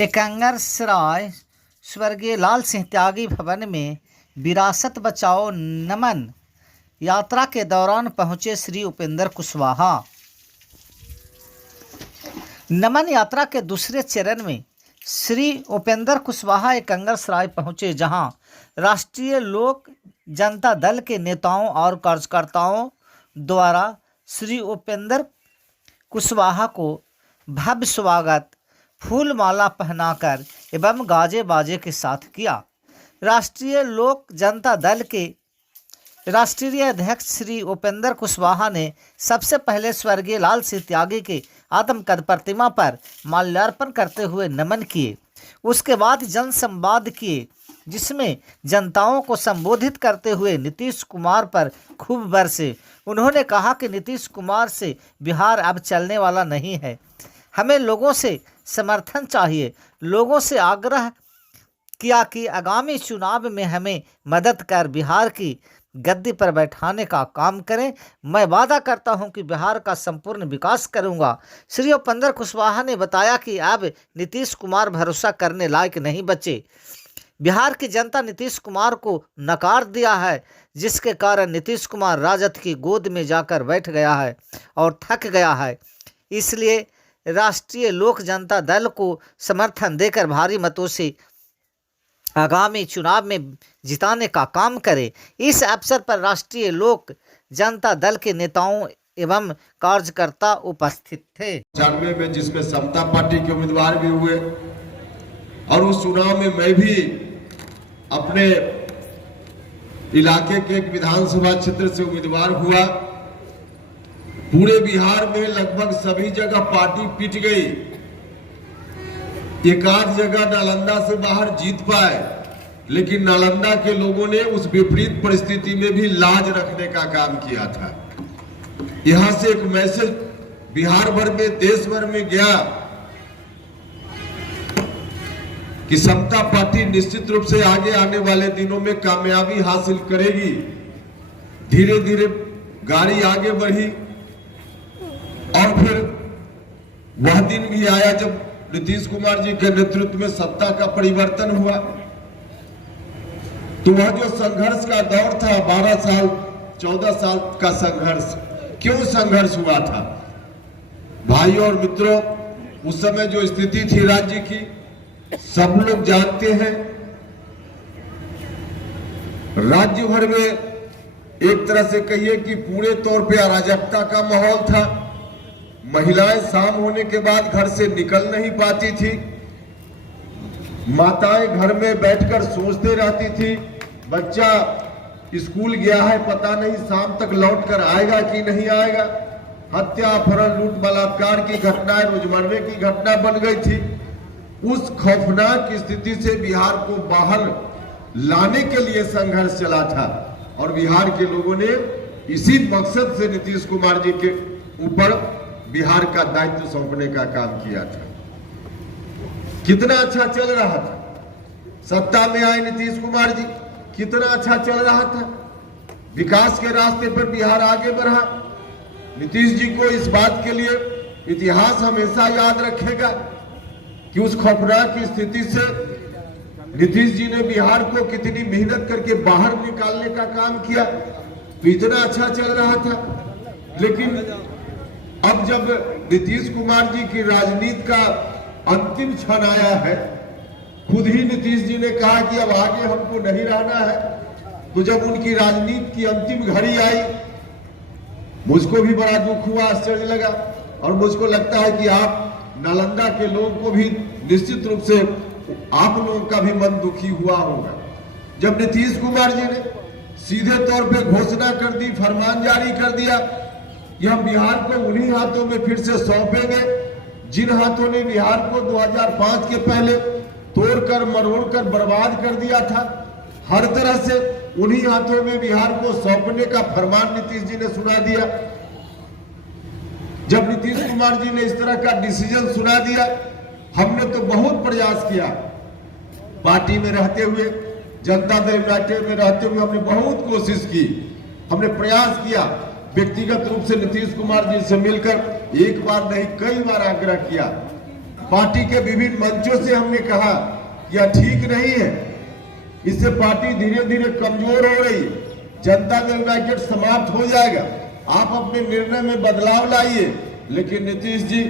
एकंगरसराय स्वर्गीय लाल सिंह त्यागी भवन में विरासत बचाओ नमन यात्रा के दौरान पहुंचे श्री उपेंद्र कुशवाहा। नमन यात्रा के दूसरे चरण में श्री उपेंद्र कुशवाहा एकंगरसराय पहुंचे, जहां राष्ट्रीय लोक जनता दल के नेताओं और कार्यकर्ताओं द्वारा श्री उपेंद्र कुशवाहा को भव्य स्वागत फूल माला पहनाकर एवं गाजे बाजे के साथ किया। राष्ट्रीय लोक जनता दल के राष्ट्रीय अध्यक्ष श्री उपेंद्र कुशवाहा ने सबसे पहले स्वर्गीय लाल सिंह त्यागी के आत्मकद प्रतिमा पर माल्यार्पण करते हुए नमन किए। उसके बाद जनसंवाद किए, जिसमें जनताओं को संबोधित करते हुए नीतीश कुमार पर खूब बरसे। उन्होंने कहा कि नीतीश कुमार से बिहार अब चलने वाला नहीं है, हमें लोगों से समर्थन चाहिए। लोगों से आग्रह किया कि आगामी चुनाव में हमें मदद कर बिहार की गद्दी पर बैठाने का काम करें। मैं वादा करता हूं कि बिहार का संपूर्ण विकास करूंगा। श्री उपेंद्र कुशवाहा ने बताया कि अब नीतीश कुमार भरोसा करने लायक नहीं बचे। बिहार की जनता नीतीश कुमार को नकार दिया है, जिसके कारण नीतीश कुमार राजद की गोद में जाकर बैठ गया है और थक गया है। इसलिए राष्ट्रीय लोक जनता दल को समर्थन देकर भारी मतों से आगामी चुनाव में जिताने का काम करे। इस अवसर पर राष्ट्रीय लोक जनता दल के नेताओं एवं कार्यकर्ता उपस्थित थे। 95 में जिसमें समता पार्टी के उम्मीदवार भी हुए और उस चुनाव में मैं भी अपने इलाके के एक विधानसभा क्षेत्र से उम्मीदवार हुआ। पूरे बिहार में लगभग सभी जगह पार्टी पिट गई, एक आध जगह नालंदा से बाहर जीत पाए, लेकिन नालंदा के लोगों ने उस विपरीत परिस्थिति में भी लाज रखने का काम किया था। यहां से एक मैसेज बिहार भर में, देश भर में गया कि समता पार्टी निश्चित रूप से आगे आने वाले दिनों में कामयाबी हासिल करेगी। धीरे धीरे गाड़ी आगे बढ़ी और फिर वह दिन भी आया जब नीतीश कुमार जी के नेतृत्व में सत्ता का परिवर्तन हुआ। तो वह जो संघर्ष का दौर था, 12 साल 14 साल का संघर्ष, क्यों संघर्ष हुआ था भाइयों और मित्रों? उस समय जो स्थिति थी राज्य की सब लोग जानते हैं। राज्य भर में एक तरह से कहिए कि पूरे तौर पे अराजकता का माहौल था। महिलाएं शाम होने के बाद घर से निकल नहीं पाती थी। माताएं घर में बैठकर सोचते रहती थी, बच्चा स्कूल गया है, पता नहीं शाम तक लौट कर आएगा कि नहीं आएगा। हत्या, अपहरण, लूट, बलात्कार की घटनाएं रोजमर्रे की घटना बन गई थी। उस खौफनाक स्थिति से बिहार को बाहर लाने के लिए संघर्ष चला था और बिहार के लोगों ने इसी मकसद से नीतीश कुमार जी के ऊपर बिहार का दायित्व सौंपने का काम किया था। कितना अच्छा चल रहा था, सत्ता में आए नीतीश कुमार जी, कितना अच्छा चल रहा था। विकास के रास्ते पर बिहार आगे बढ़ा। नीतीश जी को इस बात के लिए इतिहास हमेशा याद रखेगा कि उस खौफनाक की स्थिति से नीतीश जी ने बिहार को कितनी मेहनत करके बाहर निकालने का काम किया। तो इतना अच्छा चल रहा था। लेकिन अब जब नीतीश कुमार जी की राजनीति का अंतिम क्षण आया है, खुद ही नीतीश जी ने कहा कि अब आगे हमको नहीं रहना है। तो जब उनकी राजनीति की अंतिम घड़ी आई, मुझको भी बड़ा दुख हुआ, आश्चर्य लगा और मुझको लगता है कि आप नालंदा के लोगों को भी निश्चित रूप से आप लोगों का भी मन दुखी हुआ होगा जब नीतीश कुमार जी ने सीधे तौर पे घोषणा कर दी, फरमान जारी कर दिया कि हम बिहार को उन्हीं हाथों में फिर से सौंपेंगे जिन हाथों ने बिहार को 2005 के पहले तोड़कर मरोड़कर बर्बाद कर दिया था। हर तरह से उन्हीं हाथों में बिहार को सौंपने का फरमान नीतीश जी ने सुना दिया। जब नीतीश कुमार जी ने इस तरह का डिसीजन सुना दिया, हमने तो बहुत प्रयास किया। पार्टी में रहते हुए, जनता दल यूनाइटेड में रहते हुए हमने बहुत कोशिश की, हमने प्रयास किया। व्यक्तिगत रूप से नीतीश कुमार जी से मिलकर एक बार नहीं कई बार आग्रह किया पार्टी के विभिन्न मंचों से हमने कहा कि यह ठीक नहीं है, इससे पार्टी धीरे धीरे कमजोर हो रही है, जनता दल यूनाइटेड समाप्त हो जाएगा, आप अपने निर्णय में बदलाव लाइए। लेकिन नीतीश जी,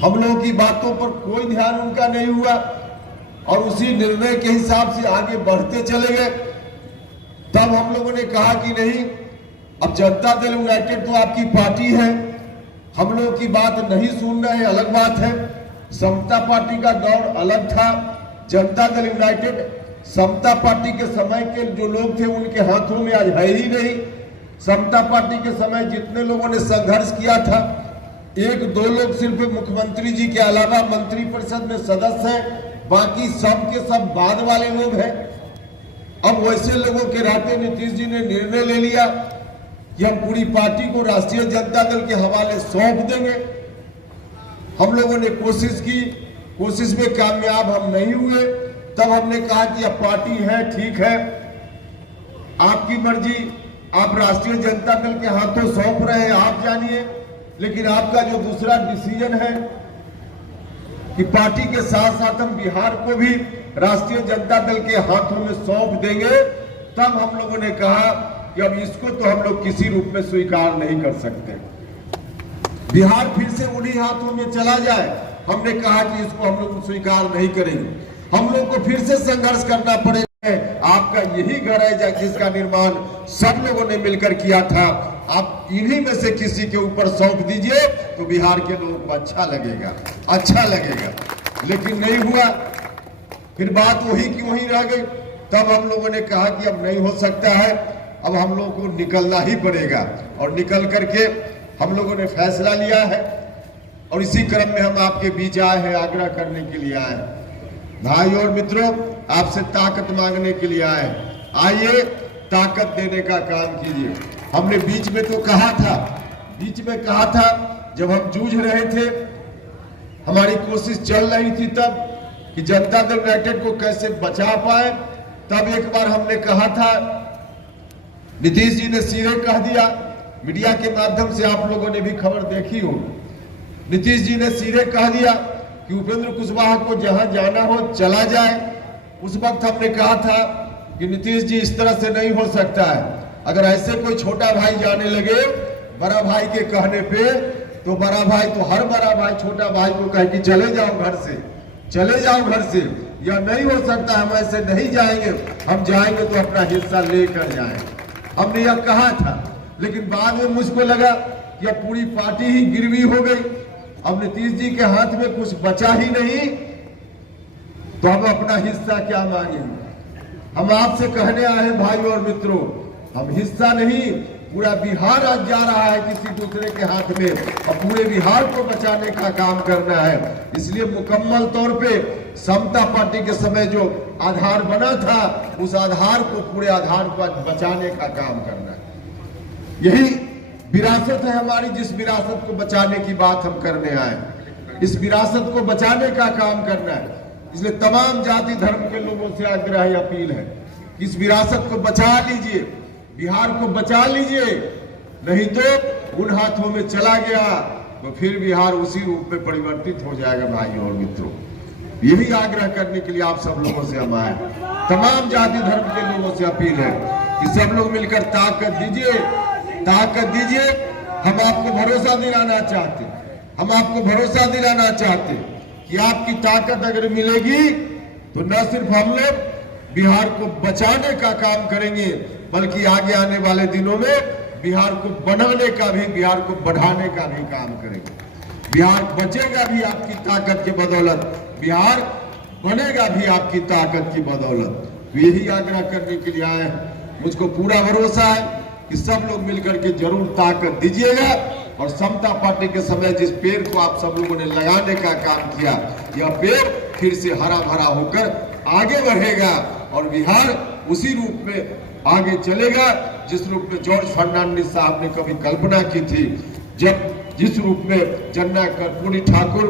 हम लोगों की बातों पर कोई ध्यान उनका नहीं हुआ और उसी निर्णय के हिसाब से आगे बढ़ते चले गए। तब हम लोगों ने कहा कि नहीं, अब जनता दल यूनाइटेड तो आपकी पार्टी है, हम लोगों की बात नहीं सुन रहे हैं, अलग बात है। समता पार्टी का दौर अलग था, जनता दल यूनाइटेड समता पार्टी के समय के जो लोग थे उनके हाथों में आज है ही नहीं। समता पार्टी के समय जितने लोगों ने संघर्ष किया था, एक दो लोग सिर्फ मुख्यमंत्री जी के अलावा मंत्री परिषद में सदस्य हैं, बाकी सब के सब बाद वाले लोग हैं। अब वैसे लोगों के रहते नीतीश जी ने निर्णय ले लिया कि हम पूरी पार्टी को राष्ट्रीय जनता दल के हवाले सौंप देंगे। हम लोगों ने कोशिश की, कोशिश में कामयाब हम नहीं हुए। तब हमने कहा कि अब पार्टी है, ठीक है, आपकी मर्जी, आप राष्ट्रीय जनता दल के हाथों सौंप रहे हैं, आप जानिए। लेकिन आपका जो दूसरा डिसीजन है कि पार्टी के साथ साथ हम बिहार को भी राष्ट्रीय जनता दल के हाथों में सौंप देंगे, तब हम लोगों ने कहा कि अब इसको तो हम लोग किसी रूप में स्वीकार नहीं कर सकते। बिहार फिर से उन्हीं हाथों में चला जाए, हमने कहा कि इसको हम लोग स्वीकार नहीं करेंगे। हम लोग को फिर से संघर्ष करना पड़ेगा। आपका यही घर है जिसका निर्माण सब लोगों ने मिलकर किया था, आप इन्हीं में से किसी के ऊपर सौंप दीजिए तो बिहार के लोगों को अच्छा लगेगा, अच्छा लगेगा। लेकिन नहीं हुआ, फिर बात वही की वही रह गई। तब हम लोगों ने कहा कि अब नहीं हो सकता है, अब हम लोगों को निकलना ही पड़ेगा। और निकल करके हम लोगों ने फैसला लिया है और इसी क्रम में हम आपके बीच आए हैं, आग्रह करने के लिए आए हैं। भाई और मित्रों, आपसे ताकत मांगने के लिए आए, आइए ताकत देने का काम कीजिए। हमने बीच में तो कहा था, बीच में कहा था जब हम जूझ रहे थे, हमारी कोशिश चल रही थी तब कि जनता दल यूनाइटेड को कैसे बचा पाए, तब एक बार हमने कहा था, नीतीश जी ने सीधे कह दिया, मीडिया के माध्यम से आप लोगों ने भी खबर देखी हो, नीतीश जी ने सीधे कह दिया कि उपेंद्र कुशवाहा को जहां जाना हो चला जाए। उस वक्त हमने कहा था कि नीतीश जी इस तरह से नहीं हो सकता है, अगर ऐसे कोई छोटा भाई जाने लगे बड़ा भाई के कहने पे, तो बड़ा भाई तो हर बड़ा भाई छोटा भाई को कहे कि चले जाओ घर से, चले जाओ घर से। यह नहीं हो सकता, हम ऐसे नहीं जाएंगे, हम जाएंगे तो अपना हिस्सा लेकर जाएंगे। हमने यह कहा था, लेकिन बाद में मुझको लगा कि अब पूरी पार्टी ही गिरवी हो गई, अब नीतीश जी के हाथ में कुछ बचा ही नहीं, तो हम अपना हिस्सा क्या मांगेंगे। हम आपसे कहने आए हैं भाइयों और मित्रों, हम हिस्सा नहीं, पूरा बिहार आज जा रहा है किसी दूसरे के हाथ में और पूरे बिहार को बचाने का काम करना है। इसलिए मुकम्मल तौर पे समता पार्टी के समय जो आधार बना था, उस आधार को पूरे आधार पर बचाने का काम करना है। यही विरासत है हमारी, जिस विरासत को बचाने की बात हम करने आए, इस विरासत को बचाने का काम करना है। इसलिए तमाम जाति धर्म के लोगों से आग्रह अपील है, इस विरासत को बचा लीजिए, बिहार को बचा लीजिए, नहीं तो उन हाथों में चला गया तो फिर बिहार उसी रूप में परिवर्तित हो जाएगा। भाइयों और मित्रों, यही आग्रह करने के लिए आप सब लोगों से हम आए, तमाम जाति धर्म के लोगों से अपील है कि सब लोग मिलकर ताकत दीजिए, ताकत दीजिए। हम आपको भरोसा दिलाना चाहते, हम आपको भरोसा दिलाना चाहते कि आपकी ताकत अगर मिलेगी तो न सिर्फ हम लोग बिहार को बचाने का काम करेंगे, बल्कि आगे आने वाले दिनों में बिहार को बनाने का भी, बिहार को बढ़ाने का भी काम करेंगे। बिहार बचेगा भी आपकी ताकत की बदौलत, बिहार बनेगा भी आपकी ताकत की बदौलत। यही आग्रह करने के लिए आए हैं। मुझको पूरा भरोसा है कि सब लोग मिलकर के जरूर ताकत दीजिएगा और समता पार्टी के समय जिस पेड़ को आप सब लोगों ने लगाने का काम किया, यह पेड़ फिर से हरा भरा होकर आगे बढ़ेगा और बिहार उसी रूप में आगे चलेगा जिस रूप में जॉर्ज फर्नांडिस साहब ने कभी कल्पना की थी, जब जिस रूप में जन्ना कर्पूरी ठाकुर,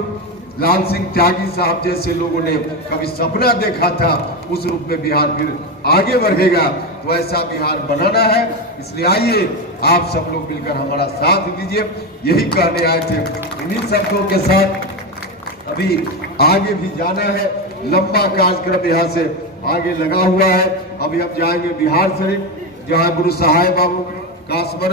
लाल सिंह त्यागी साहब जैसे लोगों ने कभी सपना देखा था, उस रूप में बिहार फिर आगे बढ़ेगा। तो ऐसा बिहार बनाना है, इसलिए आइए आप सब लोग मिलकर हमारा साथ दीजिए। यही कहने आए थे, इन्हीं शब्दों के साथ अभी आगे भी जाना है, लंबा कार्यक्रम यहाँ से आगे लगा हुआ है। अभी हम जाएंगे बिहार शरीफ, जहाँ गुरु साहिब बाबू का स्मरण